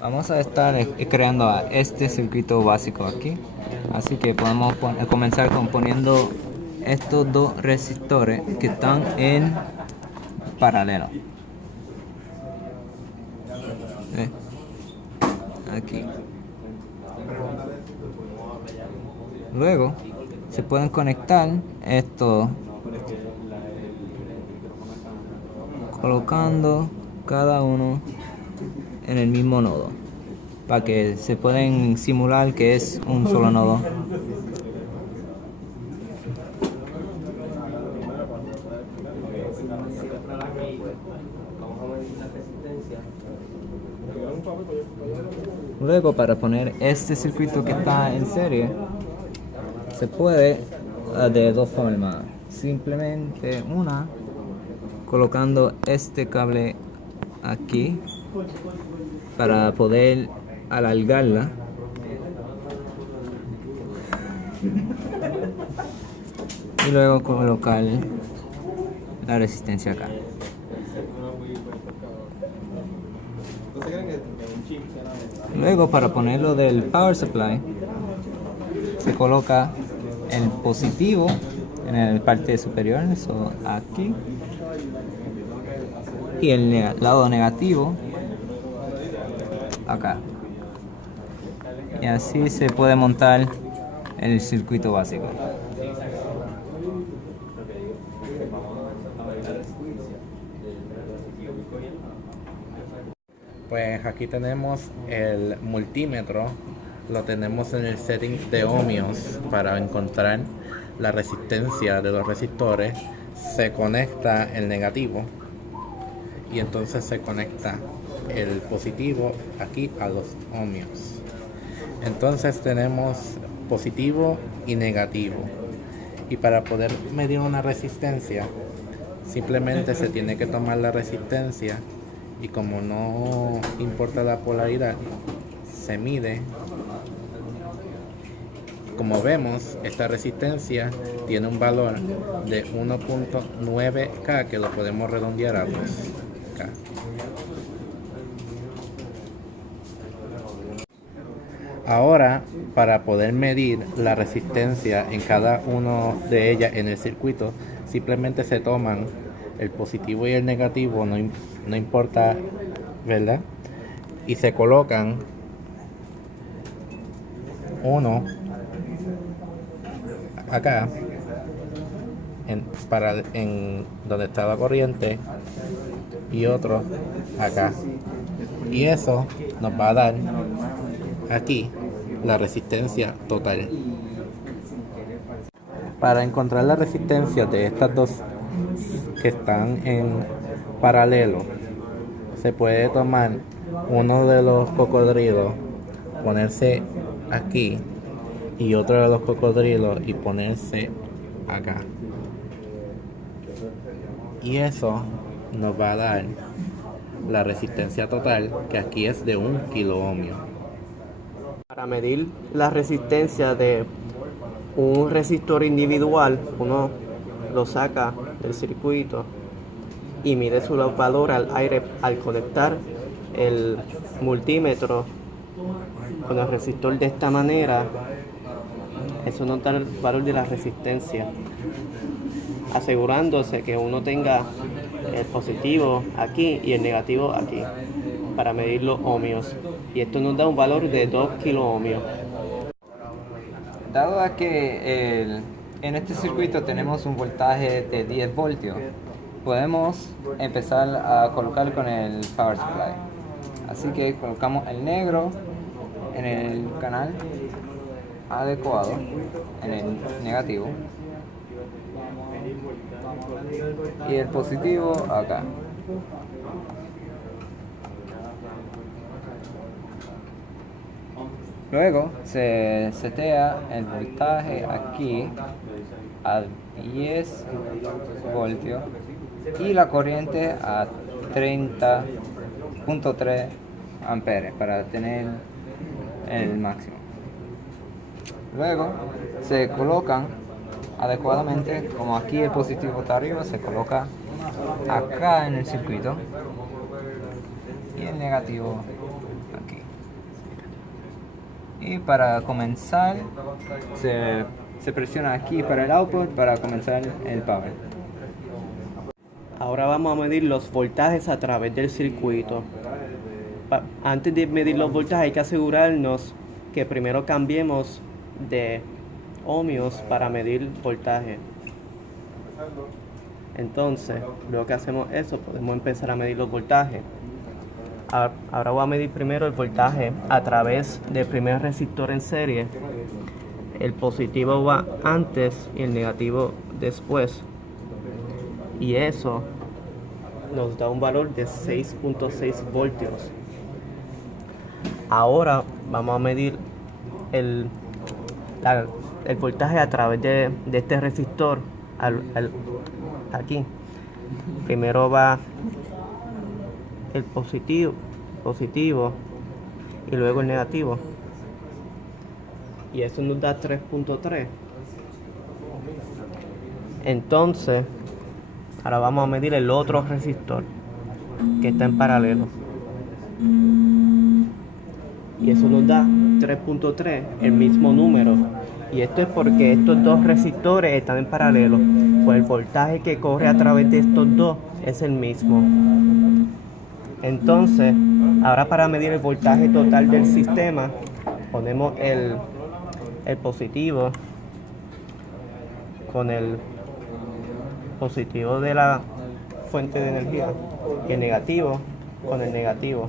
Vamos a estar creando este circuito básico aquí. Así que podemos comenzar poniendo estos dos resistores que están en paralelo. Aquí. Luego se pueden conectar estos colocando cada uno en el mismo nodo para que se pueden simular que es un solo nodo. Luego, para poner este circuito que está en serie, se puede de dos formas. Simplemente una, colocando este cable aquí para poder alargarla, y luego colocar la resistencia acá. Luego, para ponerlo del power supply, se coloca el positivo en la parte superior, eso aquí, y el lado negativo acá. Y así se puede montar el circuito básico. Pues aquí tenemos el multímetro, lo tenemos en el setting de ohmios para encontrar la resistencia de los resistores. Se conecta el negativo y entonces se conecta el positivo aquí a los ohmios. Entonces tenemos positivo y negativo, y para poder medir una resistencia simplemente se tiene que tomar la resistencia, y como no importa la polaridad, se mide. Como vemos, esta resistencia tiene un valor de 1.9K, que lo podemos redondear a 2K. Ahora, para poder medir la resistencia en cada uno de ellas en el circuito, simplemente se toman el positivo y el negativo, no importa, ¿verdad? Y se colocan uno acá en donde está la corriente, y otro acá, y eso nos va a dar aquí la resistencia total. Para encontrar la resistencia de estas dos que están en paralelo, se puede tomar uno de los cocodrilos, ponerse aquí, y otro de los cocodrilos y ponerse acá, y eso nos va a dar la resistencia total, que aquí es de 1 kiloohmio. Para medir la resistencia de un resistor individual, uno lo saca del circuito y mide su valor al aire al conectar el multímetro con el resistor de esta manera. Eso nos da el valor de la resistencia, asegurándose que uno tenga el positivo aquí y el negativo aquí para medir los ohmios, y esto nos da un valor de 2 kiloohmios. Dado a que en este circuito tenemos un voltaje de 10 voltios, podemos empezar a colocar con el power supply. Así que colocamos el negro en el canal adecuado, en el negativo, y el positivo acá. Luego se setea el voltaje aquí a 10 voltios y la corriente a 30.3 amperes para tener el máximo. Luego se colocan adecuadamente, como aquí el positivo está arriba, se coloca acá en el circuito y el negativo aquí. Y para comenzar, se presiona aquí para el output para comenzar el power. Ahora vamos a medir los voltajes a través del circuito. Antes de medir los voltajes hay que asegurarnos que primero cambiemos de ohmios para medir voltaje. Entonces, luego que hacemos eso, podemos empezar a medir los voltajes. Ahora voy a medir primero el voltaje a través del primer resistor en serie. El positivo va antes y el negativo después. Y eso nos da un valor de 6.6 voltios. Ahora vamos a medir el voltaje a través de este resistor aquí. Primero va el positivo y luego el negativo. Y eso nos da 3.3. Entonces, ahora vamos a medir el otro resistor que está en paralelo. Y eso nos da 3.3, el mismo número. Y esto es porque estos dos resistores están en paralelo. Pues el voltaje que corre a través de estos dos es el mismo. Entonces, ahora para medir el voltaje total del sistema, ponemos el positivo con el positivo de la fuente de energía y el negativo con el negativo.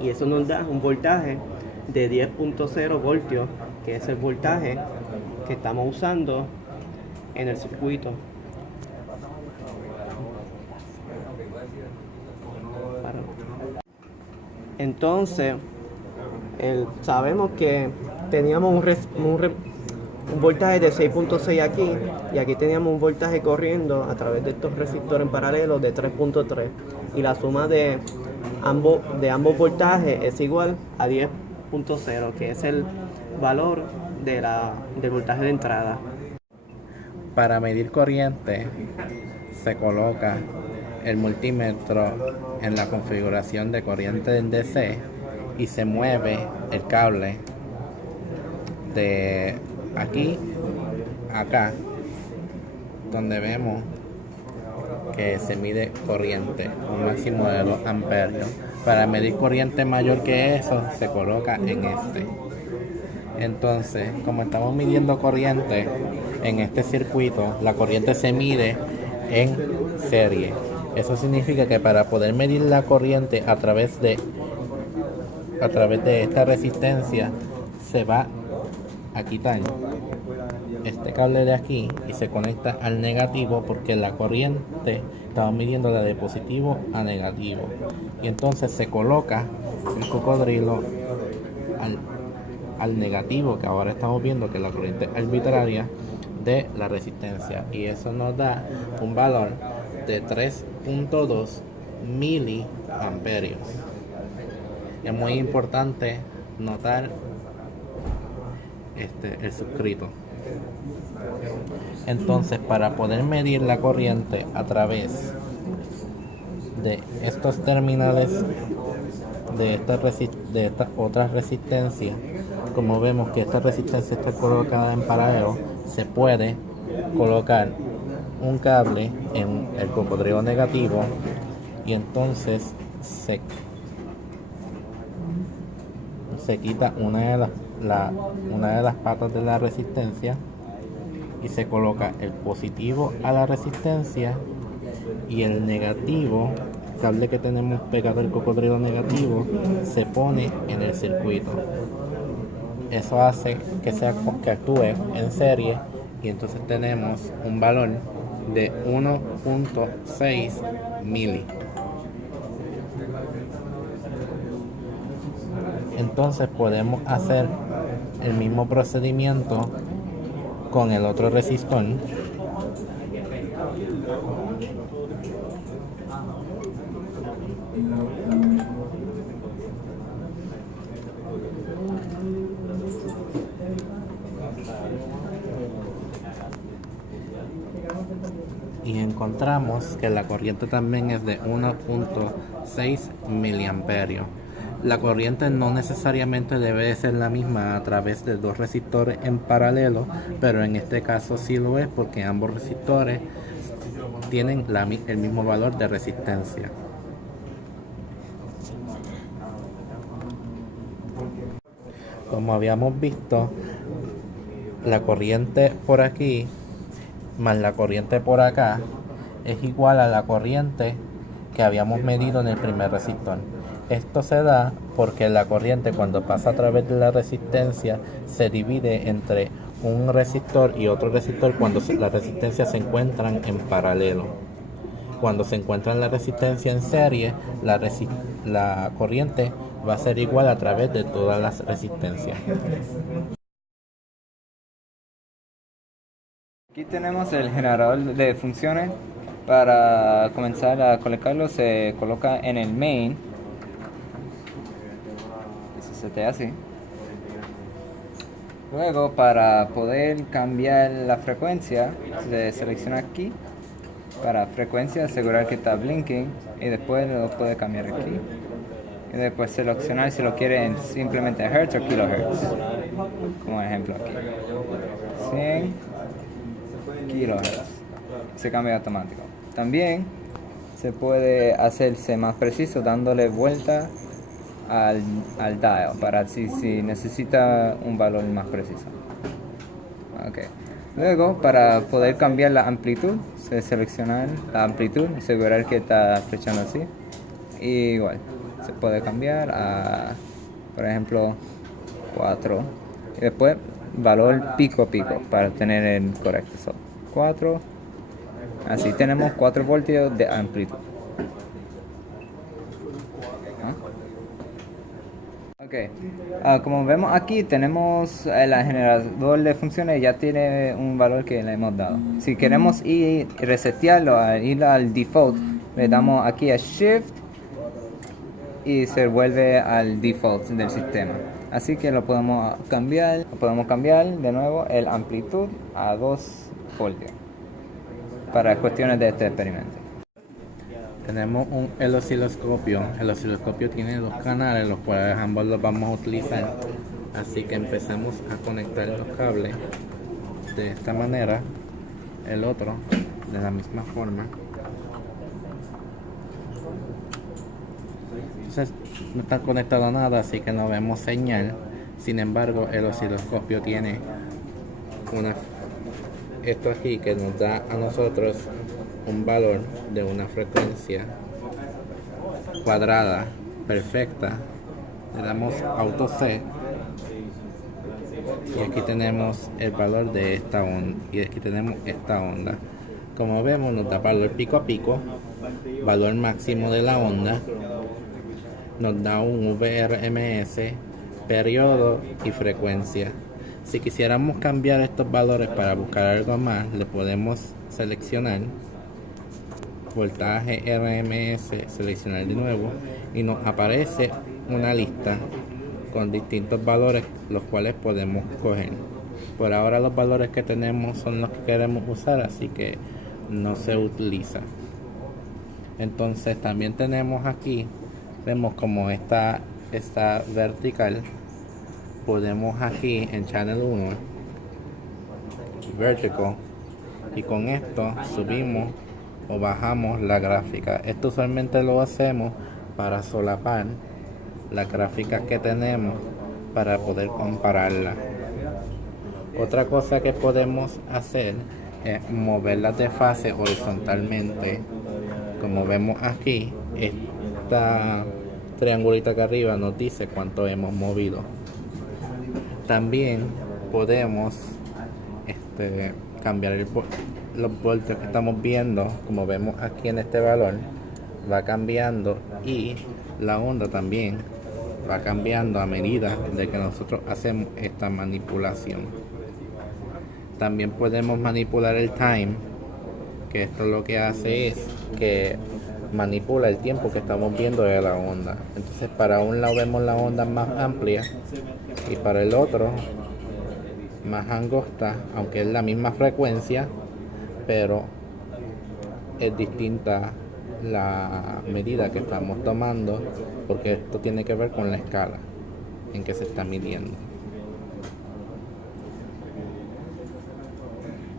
Y eso nos da un voltaje de 10.0 voltios, que es el voltaje que estamos usando en el circuito. Entonces, sabemos que teníamos un voltaje de 6.6 aquí, y aquí teníamos un voltaje corriendo a través de estos resistores en paralelo de 3.3, y la suma de ambos voltajes es igual a 10.0, que es el valor del voltaje de entrada. Para medir corriente se coloca el multímetro en la configuración de corriente en DC y se mueve el cable de aquí a acá, donde vemos que se mide corriente, un máximo de 2 amperios. Para medir corriente mayor que eso, se coloca en este. Entonces, como estamos midiendo corriente en este circuito, la corriente se mide en serie. Eso significa que para poder medir la corriente a través de esta resistencia, se va a quitar este cable de aquí y se conecta al negativo, porque la corriente estamos midiendo de positivo a negativo, y entonces se coloca el cocodrilo al negativo, que ahora estamos viendo que la corriente arbitraria de la resistencia, y eso nos da un valor de 3.2 miliamperios. Es muy importante notar el suscrito. Entonces, para poder medir la corriente a través de estos terminales de esta otra resistencia, como vemos que esta resistencia está colocada en paralelo, se puede colocar un cable en el cocodrilo negativo, y entonces se quita una de las patas de la resistencia y se coloca el positivo a la resistencia, y el negativo, cable que tenemos pegado al cocodrilo negativo, se pone en el circuito. Eso hace que actúe en serie, y entonces tenemos un valor de 1.6 mili. Entonces podemos hacer el mismo procedimiento con el otro resistor. Y encontramos que la corriente también es de 1.6 miliamperios. La corriente no necesariamente debe de ser la misma a través de dos resistores en paralelo, pero en este caso sí lo es porque ambos resistores tienen el mismo valor de resistencia. Como habíamos visto, la corriente por aquí más la corriente por acá es igual a la corriente que habíamos medido en el primer resistor. Esto se da porque la corriente, cuando pasa a través de la resistencia, se divide entre un resistor y otro resistor cuando las resistencias se encuentran en paralelo. Cuando se encuentran la resistencia en serie, la corriente va a ser igual a través de todas las resistencias. Aquí tenemos el generador de funciones. Para comenzar a colocarlo, se coloca en el main. Eso se te así. Luego, para poder cambiar la frecuencia, se selecciona aquí. Para frecuencia, asegurar que está blinking. Y después lo puede cambiar aquí. Y después seleccionar si lo quiere simplemente hertz o kilohertz. Como ejemplo aquí. 100 kilohertz. Se cambia automático. También se puede hacerse más preciso dándole vuelta al dial para si necesita un valor más preciso. Okay. Luego, para poder cambiar la amplitud, se selecciona la amplitud, asegurar que está flechando así. Y igual, se puede cambiar a, por ejemplo, 4. Y después, valor pico para tener el correcto. So, 4. Así tenemos 4 voltios de amplitud. Como vemos aquí, tenemos el generador de funciones, ya tiene un valor que le hemos dado. Si queremos ir y resetearlo, ir al default, le damos aquí a Shift y se vuelve al default del sistema. Así que lo podemos cambiar de nuevo el amplitud a 2 voltios para cuestiones de este experimento. Tenemos el osciloscopio. El osciloscopio tiene 2 canales, los cuales ambos los vamos a utilizar. Así que empezamos a conectar los cables de esta manera, el otro de la misma forma. Entonces no está conectado a nada, así que no vemos señal. Sin embargo, el osciloscopio tiene esto aquí que nos da a nosotros un valor de una frecuencia cuadrada perfecta. Le damos Auto C y aquí tenemos el valor de esta onda, y aquí tenemos esta onda. Como vemos, nos da valor pico a pico, valor máximo de la onda, nos da un VRMS, periodo y frecuencia. Si quisiéramos cambiar estos valores para buscar algo más, le podemos seleccionar voltaje RMS, seleccionar de nuevo y nos aparece una lista con distintos valores los cuales podemos coger. Por ahora los valores que tenemos son los que queremos usar, así que no se utiliza. Entonces también tenemos aquí, vemos como está vertical. Podemos aquí en Channel 1 Vertical, y con esto subimos o bajamos la gráfica. Esto usualmente lo hacemos para solapar las gráficas que tenemos para poder compararlas. Otra cosa que podemos hacer es moverlas de fase horizontalmente. Como vemos aquí, esta triangulita acá arriba nos dice cuánto hemos movido. También podemos cambiar los voltios que estamos viendo. Como vemos aquí en este valor, va cambiando, y la onda también va cambiando a medida de que nosotros hacemos esta manipulación. También podemos manipular el time, que esto lo que hace es que manipula el tiempo que estamos viendo de la onda. Entonces, para un lado vemos la onda más amplia y para el otro más angosta, aunque es la misma frecuencia, pero es distinta la medida que estamos tomando, porque esto tiene que ver con la escala en que se está midiendo.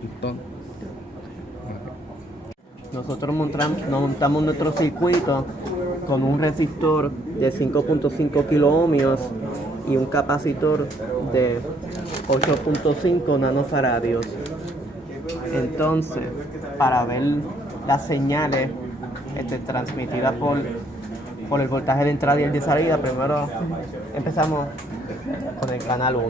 Entonces, Nosotros montamos nuestro circuito con un resistor de 5.5 kiloohmios y un capacitor de 8.5 nanofaradios. Entonces, para ver las señales transmitidas por el voltaje de entrada y el de salida, primero empezamos con el canal 1.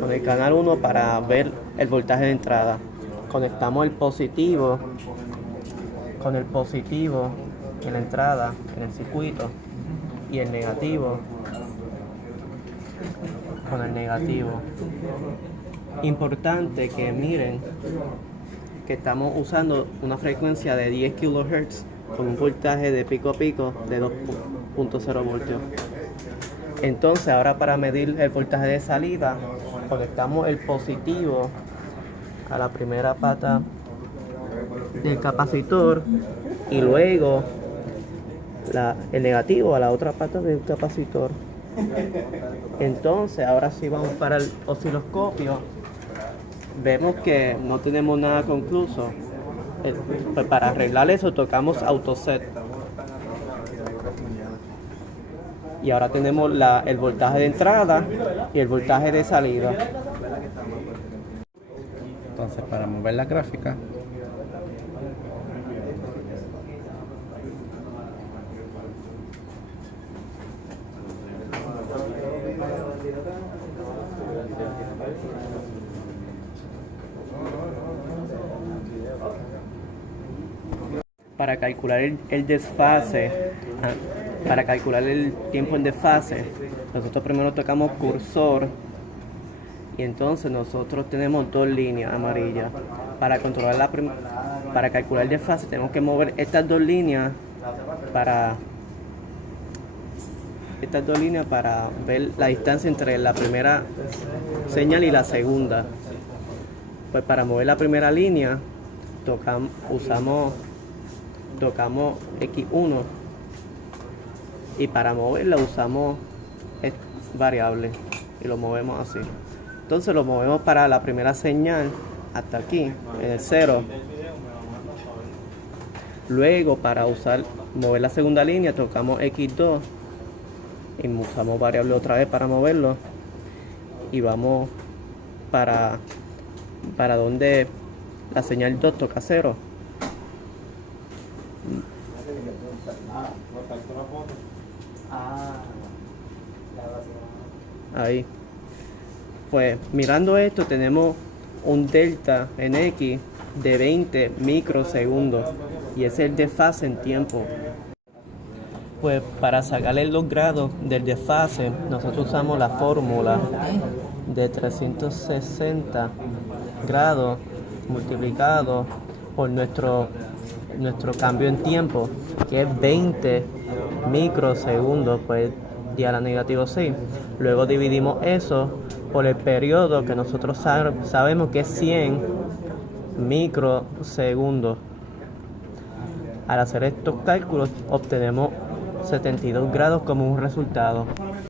Con el canal 1 para ver el voltaje de entrada. Conectamos el positivo con el positivo en la entrada, en el circuito, y el negativo con el negativo. Importante que miren que estamos usando una frecuencia de 10 kHz con un voltaje de pico a pico de 2.0 voltios. Entonces ahora para medir el voltaje de salida conectamos el positivo a la primera pata del capacitor y luego el negativo a la otra pata del capacitor. Entonces ahora sí vamos para el osciloscopio. Vemos que no tenemos nada concluso. Pues para arreglar eso tocamos autoset. Y ahora tenemos el voltaje de entrada y el voltaje de salida. entonces para mover la gráfica, Para calcular el desfase, para calcular el tiempo en desfase, nosotros primero tocamos cursor y entonces nosotros tenemos dos líneas amarillas. Para calcular el desfase tenemos que mover estas dos líneas para ver la distancia entre la primera señal y la segunda. Pues para mover la primera línea tocamos X1 y para moverla usamos variable y lo movemos así. Entonces lo movemos para la primera señal hasta aquí, en el 0. Luego para mover la segunda línea tocamos X2 y usamos variable otra vez para moverlo y vamos para donde la señal 2 toca 0. Ahí. Pues mirando esto tenemos un delta en X de 20 microsegundos y ese es el desfase en tiempo. Pues para sacarle los grados del desfase nosotros usamos la fórmula de 360 grados multiplicado por nuestro cambio en tiempo, que es 20 microsegundos, pues 10 a la negativo 6. Luego dividimos eso por el periodo que nosotros sabemos que es 100 microsegundos. Al hacer estos cálculos obtenemos 72 grados como un resultado.